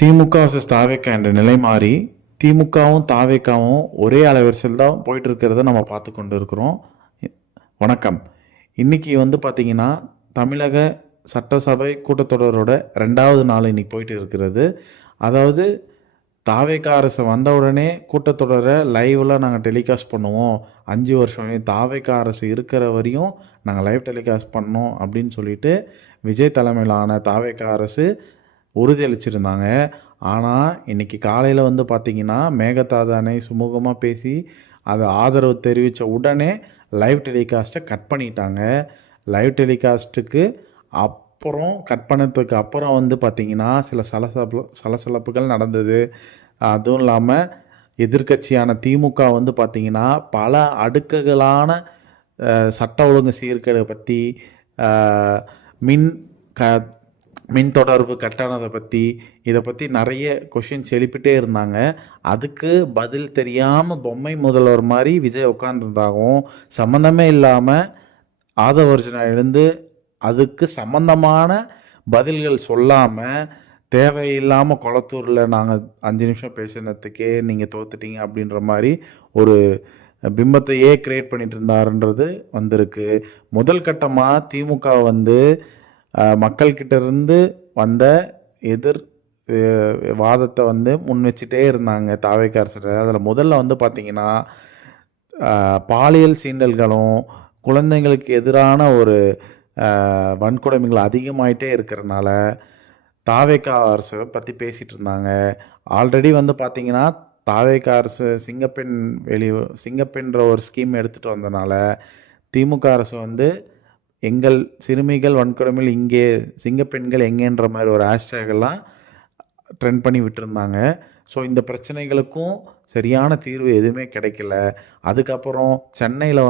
திமுக vs தாவேக்கா என்ற நிலை மாறி திமுகவும் தாவேக்காவும் ஒரே அலைவரிசையில் தான் போயிட்டு இருக்கிறத நம்ம பார்த்து கொண்டு இருக்கிறோம். வணக்கம். இன்னைக்கு பார்த்தீங்கன்னா தமிழக சட்டசபை கூட்டத்தொடரோட 2வது நாள் இன்னைக்கு போயிட்டு இருக்கிறது. அதாவது தாவேக்கா அரசு வந்த உடனே கூட்டத்தொடரை லைவில் நாங்கள் டெலிகாஸ்ட் பண்ணுவோம், 5 வருஷம் தாவேக்கா அரசு இருக்கிற வரையும் நாங்கள் லைவ் டெலிகாஸ்ட் பண்ணோம் அப்படின்னு சொல்லிட்டு விஜய் தலைமையிலான தாவேக்கா அரசு உறுதியளிச்சிருந்தாங்க. ஆனால் இன்றைக்கி காலையில் பார்த்தீங்கன்னா மேகதாது அணை சுமூகமாக பேசி அது ஆதரவு தெரிவித்த உடனே லைவ் டெலிகாஸ்ட்டை கட் பண்ணிட்டாங்க. லைவ் டெலிகாஸ்ட்டுக்கு அப்புறம் கட் பண்ணதுக்கு அப்புறம் பார்த்திங்கன்னா சில சலசலப்புகள் நடந்தது. அதுவும் இல்லாமல் எதிர்க்கட்சியான திமுக பார்த்திங்கன்னா பல அடுக்குகளான சட்ட ஒழுங்கு சீர்கேடு பற்றி, மின் தொடர்பு கட்டானதை பற்றி, இதை பற்றி நிறைய கொஷின்ஸ் எழுப்பிட்டே இருந்தாங்க. அதுக்கு பதில் தெரியாமல் பொம்மை முதல்வர் மாதிரி விஜய் உட்காந்துருந்தாகவும், சம்மந்தமே இல்லாமல் ஆதவர்ஜனா எழுந்து அதுக்கு சம்மந்தமான பதில்கள் சொல்லாமல் தேவையில்லாமல் குளத்தூரில் நாங்கள் 5 நிமிஷம் பேசினதுக்கே நீங்கள் தோத்துட்டீங்க அப்படின்ற மாதிரி ஒரு பிம்பத்தையே கிரியேட் பண்ணிட்டு இருந்தாருன்றது வந்திருக்கு. முதல் கட்டமாக திமுக மக்கள்கிட்ட இருந்து வந்த வாதத்தை முன் வச்சுட்டே இருந்தாங்க தாவேக்கா அரசு. அதில் முதல்ல பார்த்தீங்கன்னா பாலியல் சீண்டல்களும் குழந்தைங்களுக்கு எதிரான ஒரு வன்கொடுமைகள் அதிகமாயிட்டே இருக்கிறனால தாவேக்கா அரசை பற்றி பேசிகிட்டு இருந்தாங்க. ஆல்ரெடி பார்த்தீங்கன்னா தாவேக்கா அரசு சிங்கப்பெண்ற ஒரு ஸ்கீம் எடுத்துகிட்டு வந்தனால திமுக அரசு எங்கள் சிறுமிகள் வன்கொடுமையில் இங்கே சிங்கப்பெண்கள் எங்கேன்ற மாதிரி ஒரு ஹேஷ்டேகெல்லாம் ட்ரெண்ட் பண்ணி விட்டுருந்தாங்க. ஸோ இந்த பிரச்சனைகளுக்கும் சரியான தீர்வு எதுவுமே கிடைக்கல. அதுக்கப்புறம் சென்னையில்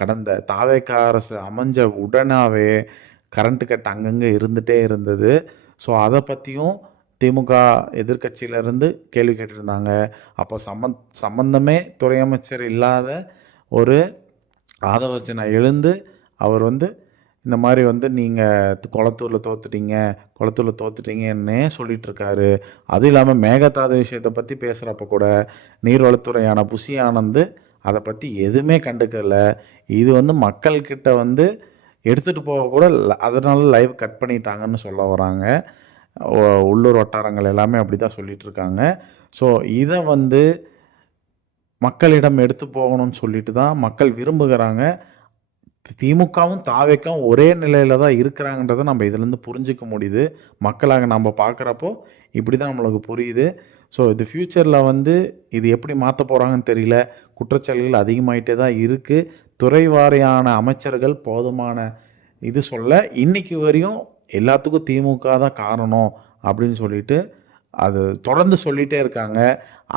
கடந்த தாவேக்கா அரசு அமைஞ்ச உடனாவே கரண்ட்டு கட் அங்கங்கே இருந்துகிட்டே இருந்தது. ஸோ அதை பற்றியும் திமுக எதிர்கட்சியிலேருந்து கேள்வி கேட்டிருந்தாங்க. அப்போ சம்பந்தமே துறை அமைச்சர் இல்லாத ஒரு ஆதவர்ஜனா எழுந்து அவர் இந்த மாதிரி நீங்கள் குளத்தூரில் தோத்துட்டீங்கன்னே சொல்லிகிட்ருக்காரு. அதுவும் இல்லாமல் மேகதாது விஷயத்தை பற்றி பேசுகிறப்ப கூட நீர்வளத்துறையான புசி ஆனந்த் அதை பற்றி எதுவுமே கண்டுக்கலை. இது மக்கள்கிட்ட எடுத்துகிட்டு போக கூட அதனால லைவ் கட் பண்ணிட்டாங்கன்னு சொல்ல வராங்க. உள்ளூர் வட்டாரங்கள் எல்லாமே அப்படி தான் சொல்லிகிட்ருக்காங்க. ஸோ இதை மக்களிடம் எடுத்து போகணும்னு சொல்லிட்டு தான் மக்கள் விரும்புகிறாங்க. திமுகவும் தாவேக்காவும் ஒரே நிலையில் தான் இருக்கிறாங்கன்றதை நம்ம இதிலேருந்து புரிஞ்சிக்க முடியுது. மக்களாக நம்ம பார்க்குறப்போ இப்படி தான் நம்மளுக்கு புரியுது. ஸோ இது ஃப்யூச்சரில் இது எப்படி மாற்ற போகிறாங்கன்னு தெரியல. குற்றச்சாட்டுகள் அதிகமாகிட்டே தான் இருக்குது. துறை வாரியான அமைச்சர்கள் போதுமான இது சொல்ல இன்றைக்கி வரையும் எல்லாத்துக்கும் திமுக தான் காரணம் அப்படின்னு சொல்லிட்டு அது தொடர்ந்து சொல்லிகிட்டே இருக்காங்க.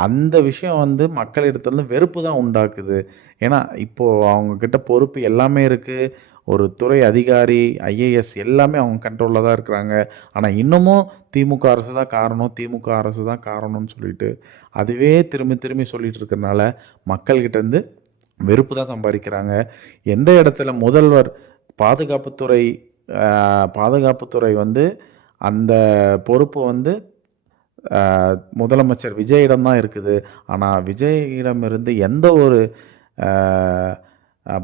அந்த விஷயம் மக்களிடத்துல வெறுப்பு தான் உண்டாக்குது. ஏன்னா இப்போது அவங்கக்கிட்ட பொறுப்பு எல்லாமே இருக்குது. ஒரு துறை அதிகாரி, ஐஏஎஸ் எல்லாமே அவங்க கண்ட்ரோலில் தான் இருக்கிறாங்க. ஆனால் இன்னமும் திமுக அரசு தான் காரணம்னு சொல்லிட்டு அதுவே திரும்பி சொல்லிகிட்டு இருக்கிறனால மக்கள்கிட்டேருந்து வெறுப்பு தான் சம்பாதிக்கிறாங்க. எந்த இடத்துல முதல்வர் பாதுகாப்புத்துறை அந்த பொறுப்பு முதலமைச்சர் விஜயிடம் தான் இருக்குது. ஆனால் விஜயிடமிருந்து எந்த ஒரு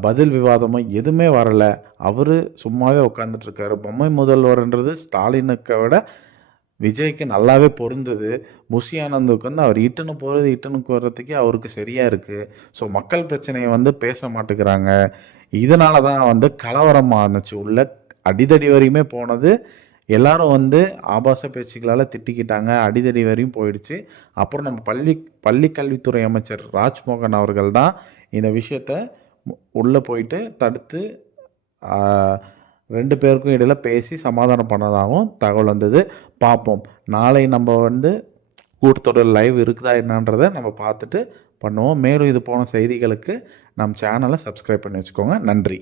பதில் விவாதமும் எதுவுமே வரலை. அவர் சும்மாவே உட்காந்துட்ருக்காரு. பொம்மை முதல்வர்ன்றது ஸ்டாலினுக்கு விட விஜய்க்கு நல்லாவே பொருந்தது. புசி ஆனந்துக்கு அவர் இட்டுன்னு போகிறதுக்கே அவருக்கு சரியாக இருக்குது. ஸோ மக்கள் பிரச்சனையை பேச மாட்டேங்கிறாங்க. இதனால தான் கலவரமானுச்சு. உள்ள அடிதடி வரையுமே போனது. எல்லாரும் ஆபாச பேச்சுக்களால் திட்டிக்கிட்டாங்க. அடிதடி வரையும் போயிடுச்சு. அப்புறம் நம்ம பள்ளி கல்வித்துறை அமைச்சர் ராஜ்மோகன் அவர்கள் தான் இந்த விஷயத்த உள்ளே போயிட்டு தடுத்து 2 பேருக்கும் இடையில் பேசி சமாதானம் பண்ணதாகவும் தகவல் வந்தது. பார்ப்போம். நாளை நம்ம கூட்டத்தொடர் லைவ் இருக்குதா என்னன்றதை நம்ம பார்த்துட்டு பண்ணுவோம். மேலும் இது போன செய்திகளுக்கு நம்ம சேனலை சப்ஸ்கிரைப் பண்ணி வச்சுக்கோங்க. நன்றி.